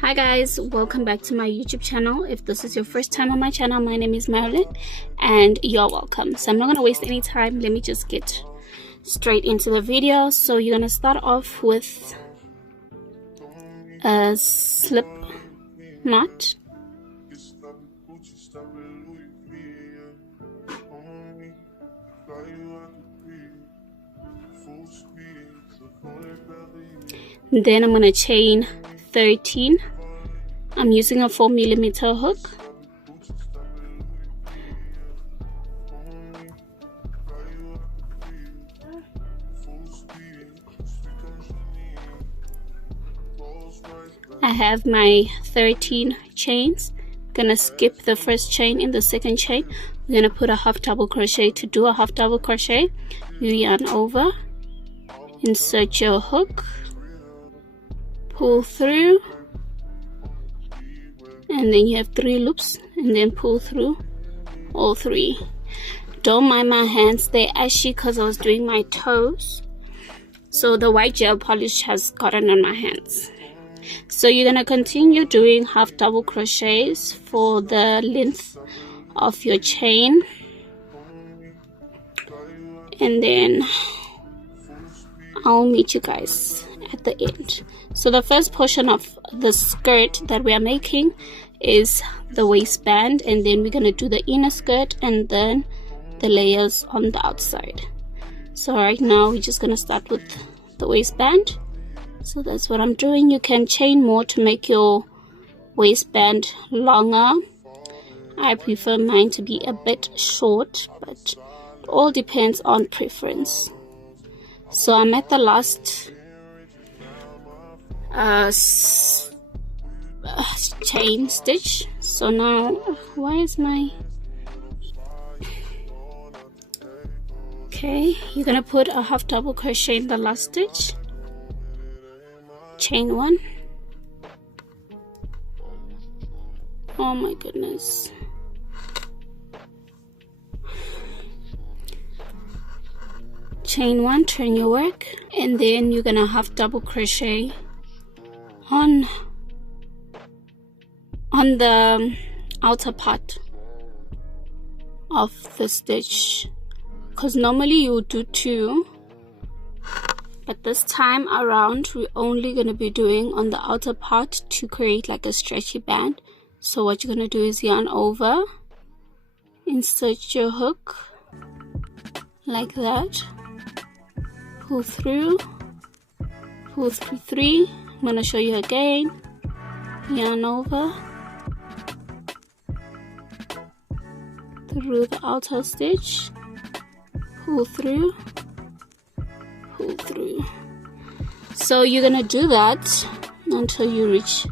Hi guys, welcome back to my YouTube channel. If this is your first time on my channel, my name is Marilyn and you're welcome. So I'm not going to waste any time. Let me just get straight into the video. So you're going to start off with a slip knot. Then I'm going to chain 13. I'm using a 4mm hook. I have my 13 chains. Gonna skip the first chain in the second chain. We're gonna put a half double crochet. To do a half double crochet, you yarn over, insert your hook, pull through, and then you have 3 loops, and then pull through all 3. Don't mind my hands, they're ashy because I was doing my toes, so the white gel polish has gotten on my hands. So you're gonna continue doing half double crochets for the length of your chain, and then I'll meet you guys at the end. So the first portion of the skirt that we are making is the waistband, and then we're going to do the inner skirt and then the layers on the outside. So right now we're just going to start with the waistband. So that's what I'm doing. You can chain more to make your waistband longer. I prefer mine to be a bit short, but it all depends on preference. So I'm at the last chain stitch. So now, why is my... Okay, you're gonna put a half double crochet in the last stitch, chain 1. Oh my goodness. Chain 1, turn your work, and then you're gonna half double crochet on the outer part of the stitch, because normally you would do 2, but this time around we're only going to be doing on the outer part to create like a stretchy band. So what you're going to do is yarn over, insert your hook like that, pull through 3. I'm going to show you again. Yarn over through the outer stitch, pull through. So you're gonna do that until you reach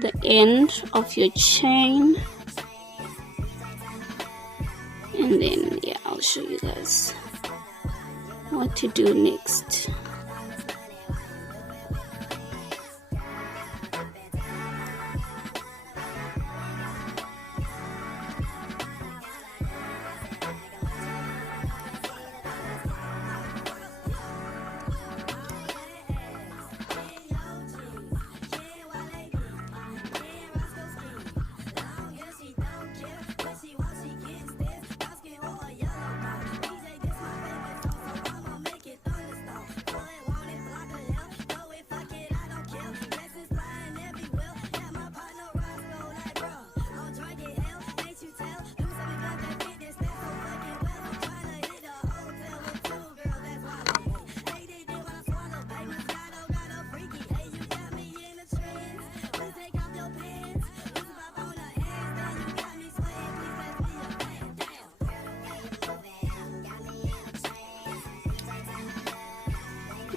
the end of your chain, and then yeah, I'll show you guys what to do next.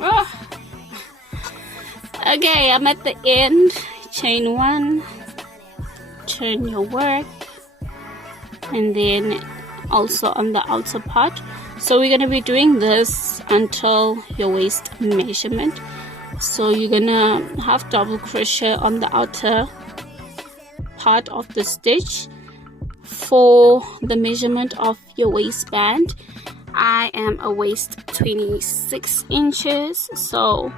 Oh. Okay, I'm at the end. Chain 1, turn your work, and then also on the outer part. So we're going to be doing this until your waist measurement. So you're going to half double crochet on the outer part of the stitch for the measurement of your waistband. I am a waist 26 inches, so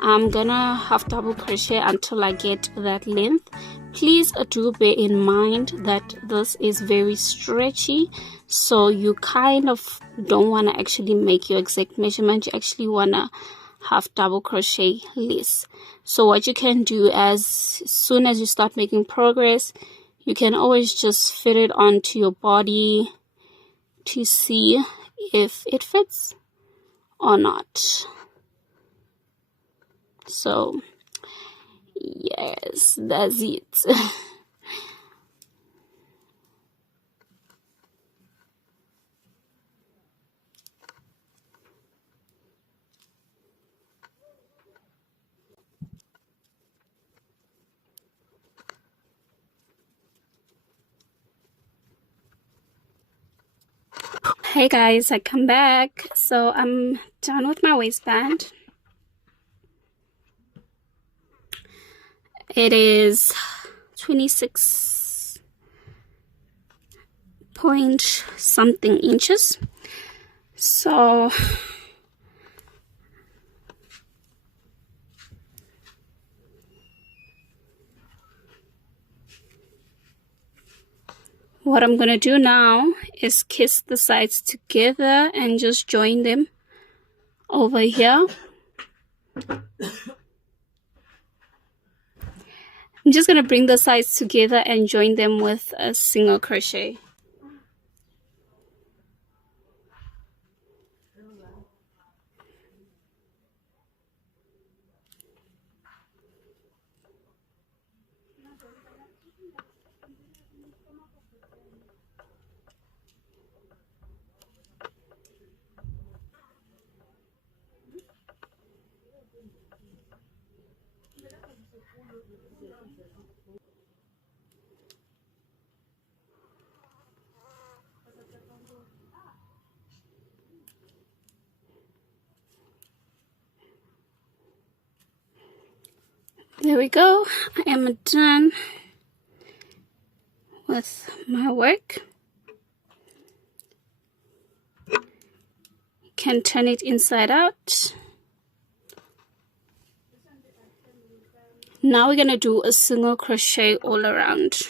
I'm gonna have double crochet until I get that length. Please do bear in mind that this is very stretchy, so you kind of don't want to actually make your exact measurement. You actually want to have double crochet less. So what you can do, as soon as you start making progress, you can always just fit it onto your body to see if it fits or not. So yes, that's it. Hey guys, I come back. So I'm done with my waistband. It is 26 point something inches. So what I'm gonna do now is kiss the sides together and just join them over here. I'm just gonna bring the sides together and join them with a single crochet. There we go. I am done with my work. You can turn it inside out. Now we're gonna do a single crochet all around.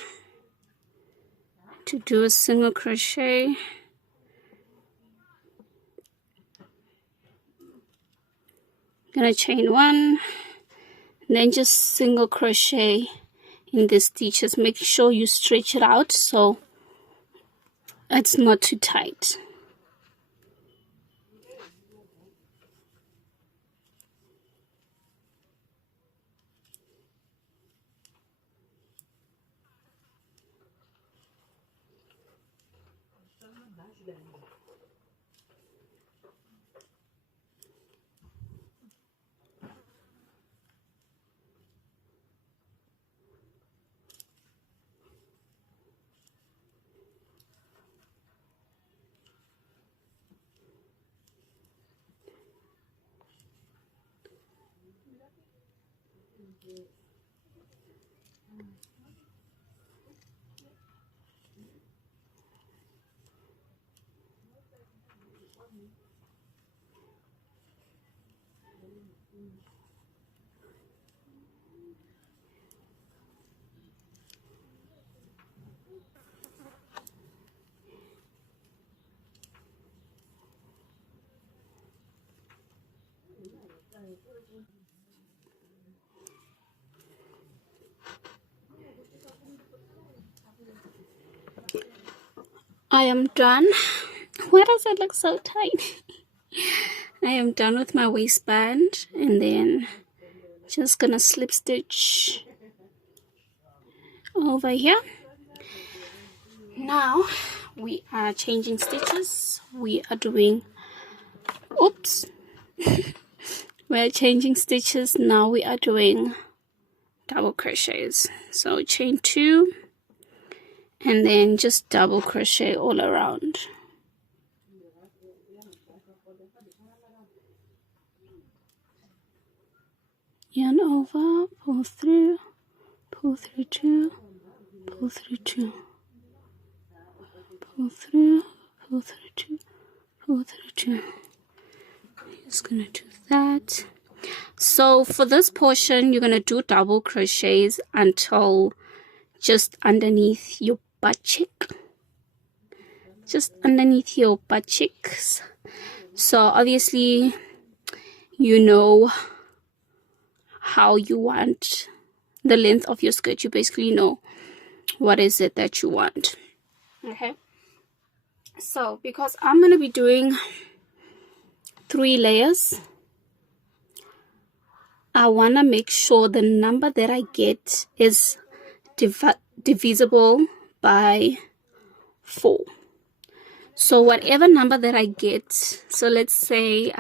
To do a single crochet, gonna chain one, then just single crochet in the stitches. Make sure you stretch it out so it's not too tight. I am done. Why does it look so tight? I am done with my waistband, and then just gonna slip stitch over here. Now we are changing stitches. We are doing, oops, we're changing stitches. Now we are doing double crochets. So chain two and then just double crochet all around. Yarn over, pull through two, pull through two, pull through two, 432. Just gonna do that. So for this portion, you're gonna do double crochets until just underneath your butt cheek, just underneath your butt cheeks. So obviously you know how you want the length of your skirt. You basically know what is it that you want. Okay, so because I'm gonna be doing 3 layers, I want to make sure the number that I get is divisible by 4. So whatever number that I get, so let's say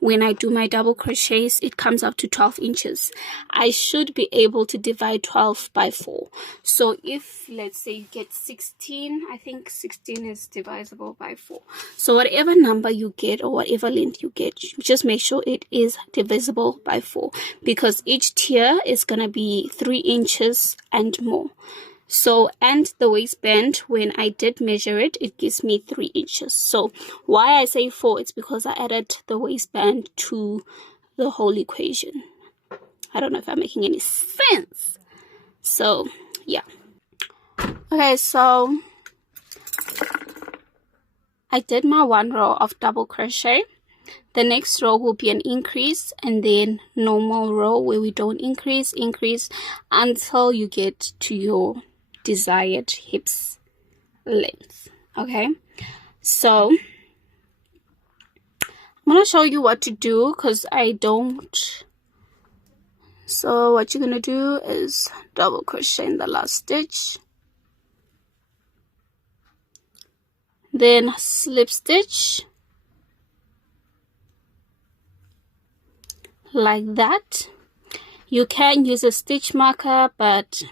when I do my double crochets, it comes up to 12 inches. I should be able to divide 12 by 4. So if, let's say, you get 16, I think 16 is divisible by 4. So whatever number you get or whatever length you get, just make sure it is divisible by 4, because each tier is going to be 3 inches and more. So, and the waistband, when I did measure it, it gives me 3 inches. So why I say 4, it's because I added the waistband to the whole equation. I don't know if I'm making any sense. So yeah. Okay, so I did my 1 row of double crochet. The next row will be an increase, and then normal row where we don't increase until you get to your desired hips length. Okay, so I'm gonna show you what to do because I don't. So what you're gonna do is double crochet in the last stitch, then slip stitch like that. You can use a stitch marker, but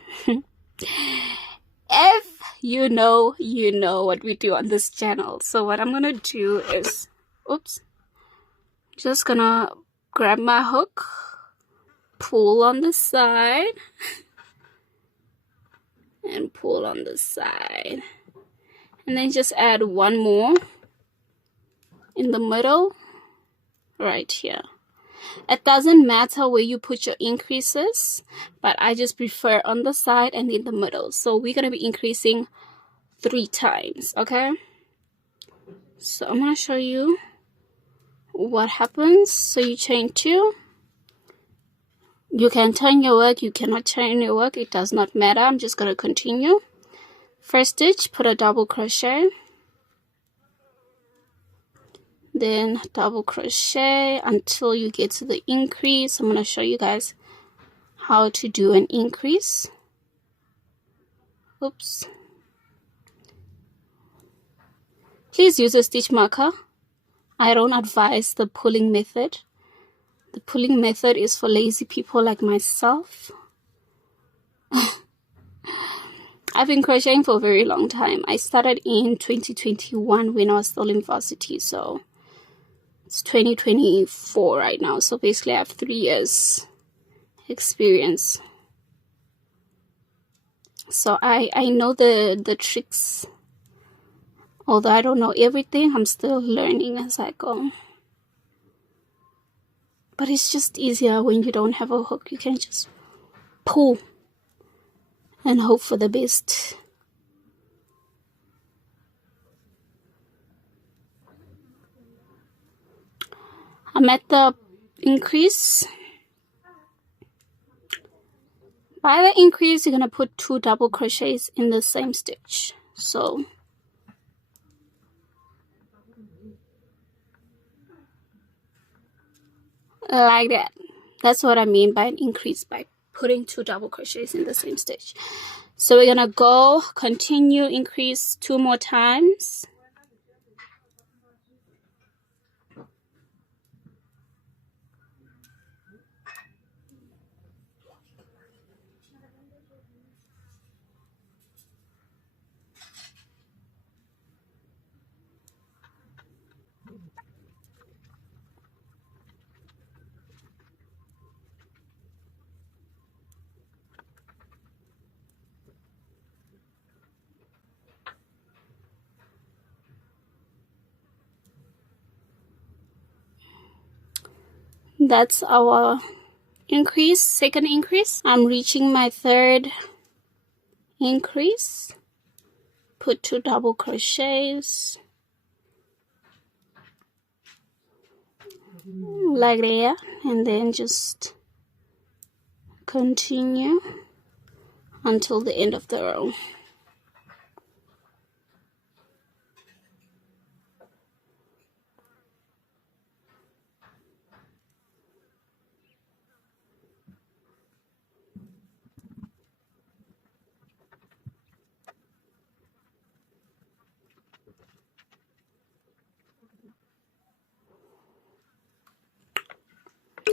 if you know what we do on this channel. So what I'm gonna do is, just gonna grab my hook, pull on the side, and pull on the side, and then just add 1 more in the middle right here. It doesn't matter where you put your increases, but I just prefer on the side and in the middle. So we're going to be increasing 3 times, okay? So I'm going to show you what happens. So you chain 2. You can turn your work, you cannot turn your work, it does not matter. I'm just going to continue. First stitch, put a double crochet, then double crochet until you get to the increase. I'm going to show you guys how to do an increase. Please use a stitch marker. I don't advise the pulling method. The pulling method is for lazy people like myself. I've been crocheting for a very long time. I started in 2021 when I was still in varsity, so it's 2024 right now. So basically I have 3 years experience. So I know the tricks. Although I don't know everything, I'm still learning as I go. But it's just easier when you don't have a hook. You can just pull and hope for the best. I'm at the increase. By the increase, you're going to put 2 double crochets in the same stitch. So like that. That's what I mean by an increase, by putting 2 double crochets in the same stitch. So we're gonna go continue, increase 2 more times. That's our increase, second increase. I'm reaching my third increase. Put 2 double crochets like that, and then just continue until the end of the row.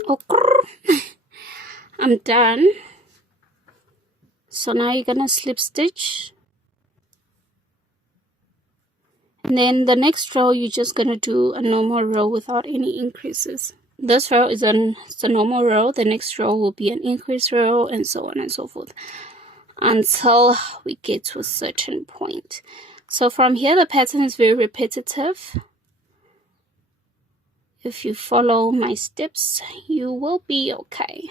Okay, I'm done. So now you're gonna slip stitch, and then the next row you're just gonna do a normal row without any increases. This row is a normal row, the next row will be an increase row, and so on and so forth until we get to a certain point. So from here the pattern is very repetitive. If you follow my steps, you will be okay.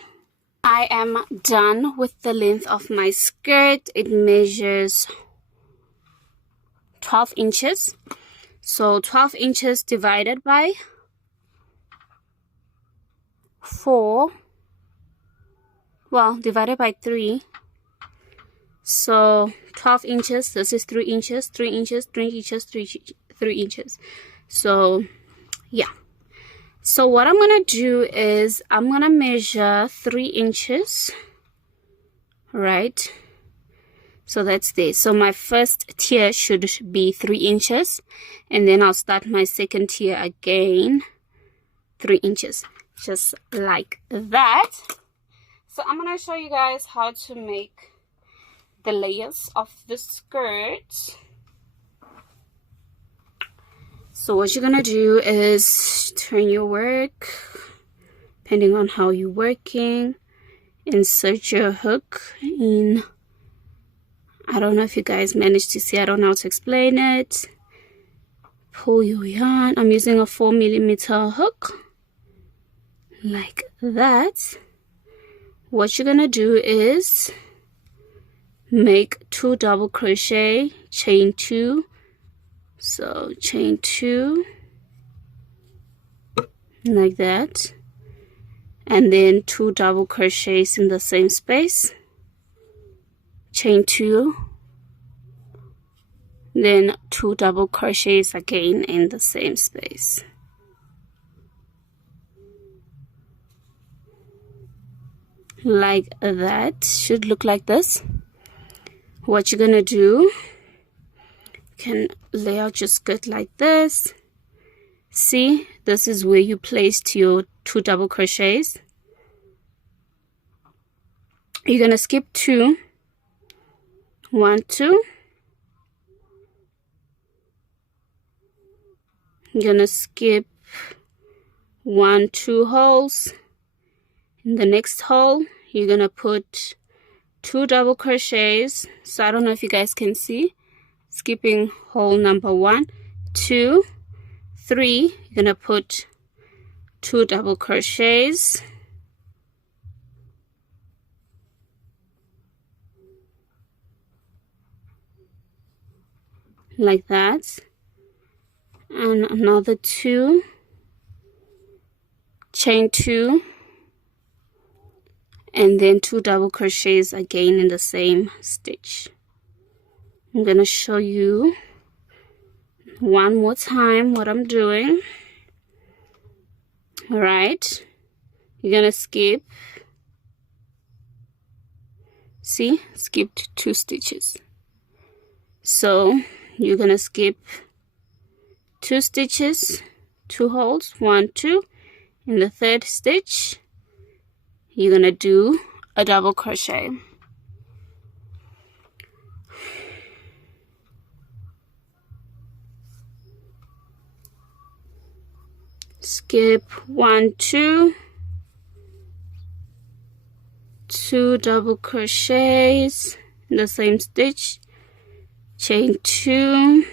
I am done with the length of my skirt. It measures 12 inches. So 12 inches divided by 4. Well, divided by 3. So 12 inches, this is 3 inches, 3 inches, 3 inches, 3 inches. So yeah. So what I'm going to do is I'm going to measure 3 inches, right? So that's there. So my first tier should be 3 inches. And then I'll start my second tier again, 3 inches. Just like that. So I'm going to show you guys how to make the layers of the skirt. So what you're gonna do is turn your work, depending on how you're working, insert your hook in. I don't know if you guys managed to see, I don't know how to explain it. Pull your yarn. I'm using a 4mm hook like that. What you're gonna do is make 2 double crochet, chain 2. So chain 2 like that, and then 2 double crochets in the same space, chain 2, then 2 double crochets again in the same space. Like that. Should look like this. What you're gonna do, can lay out your skirt like this. See, this is where you placed your 2 double crochets. You're gonna skip 2, 1, 2. You're gonna skip 1, 2 holes. In the next hole you're gonna put 2 double crochets. So I don't know if you guys can see, skipping hole number 1, 2, 3. You're gonna put 2 double crochets, like that, and another 2, chain 2, and then 2 double crochets again in the same stitch. I'm gonna show you one more time what I'm doing. All right, you're gonna skip, see, skipped 2 stitches. So you're gonna skip 2 stitches, 2 holes, 1, 2. In the third stitch you're gonna do a double crochet. Skip 1, 2, 2 double crochets in the same stitch, chain 2,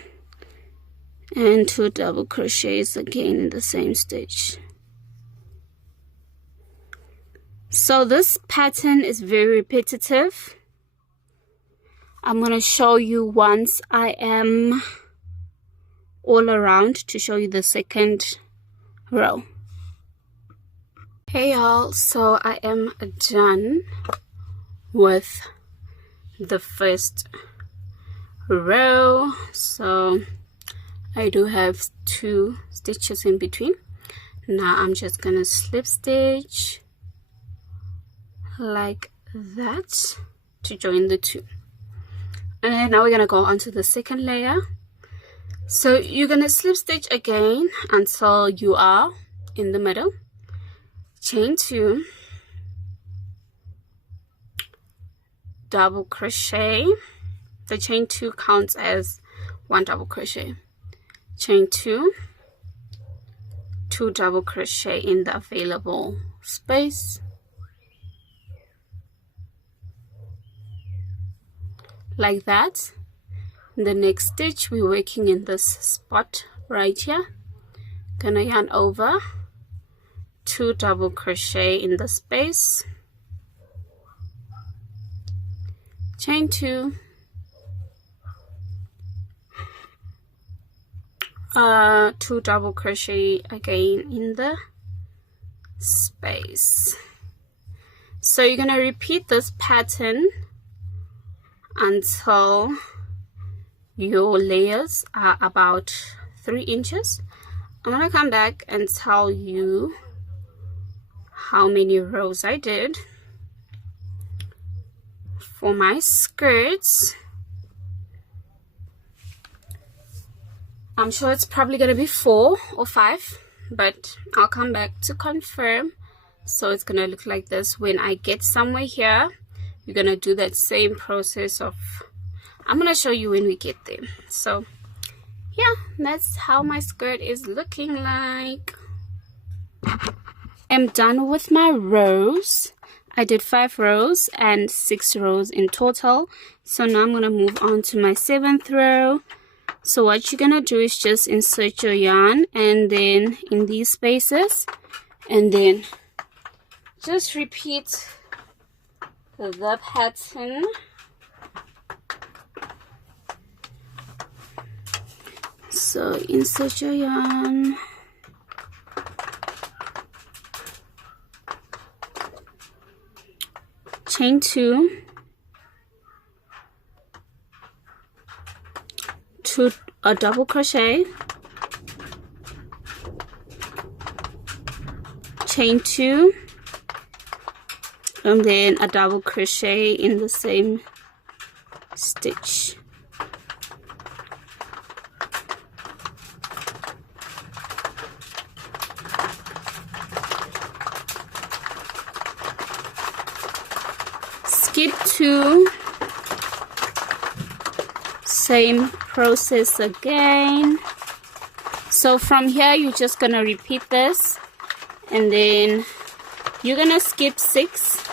and 2 double crochets again in the same stitch. So this pattern is very repetitive. I'm going to show you once I am all around to show you the second row. Hey y'all, so I am done with the first row. So I do have 2 stitches in between. Now I'm just gonna slip stitch like that to join the 2, and then now we're gonna go on to the second layer. So you're gonna slip stitch again until you are in the middle, chain 2, double crochet. The chain 2 counts as 1 double crochet, chain 2, 2 double crochet in the available space, like that. The next stitch we're working in this spot right here, gonna yarn over, 2 double crochet in the space, chain 2, 2 double crochet again in the space. So you're gonna repeat this pattern until your layers are about 3 inches. I'm gonna come back and tell you how many rows I did for my skirts. I'm sure it's probably gonna be 4 or 5, but I'll come back to confirm. So it's gonna look like this when I get somewhere here. You're gonna do that same process of, I'm gonna show you when we get there. So yeah, that's how my skirt is looking like. I'm done with my rows. I did 5 rows and 6 rows in total. So now I'm gonna move on to my 7th row. So what you're gonna do is just insert your yarn and then in these spaces, and then just repeat the pattern. So insert your yarn, chain 2, 2 a double crochet, chain 2, and then a double crochet in the same stitch. Skip 2, same process again. So from here you're just gonna repeat this, and then you're gonna skip 6,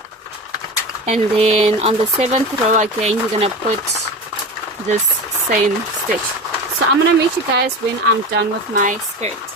and then on the 7th row again you're gonna put this same stitch. So I'm gonna meet you guys when I'm done with my skirt.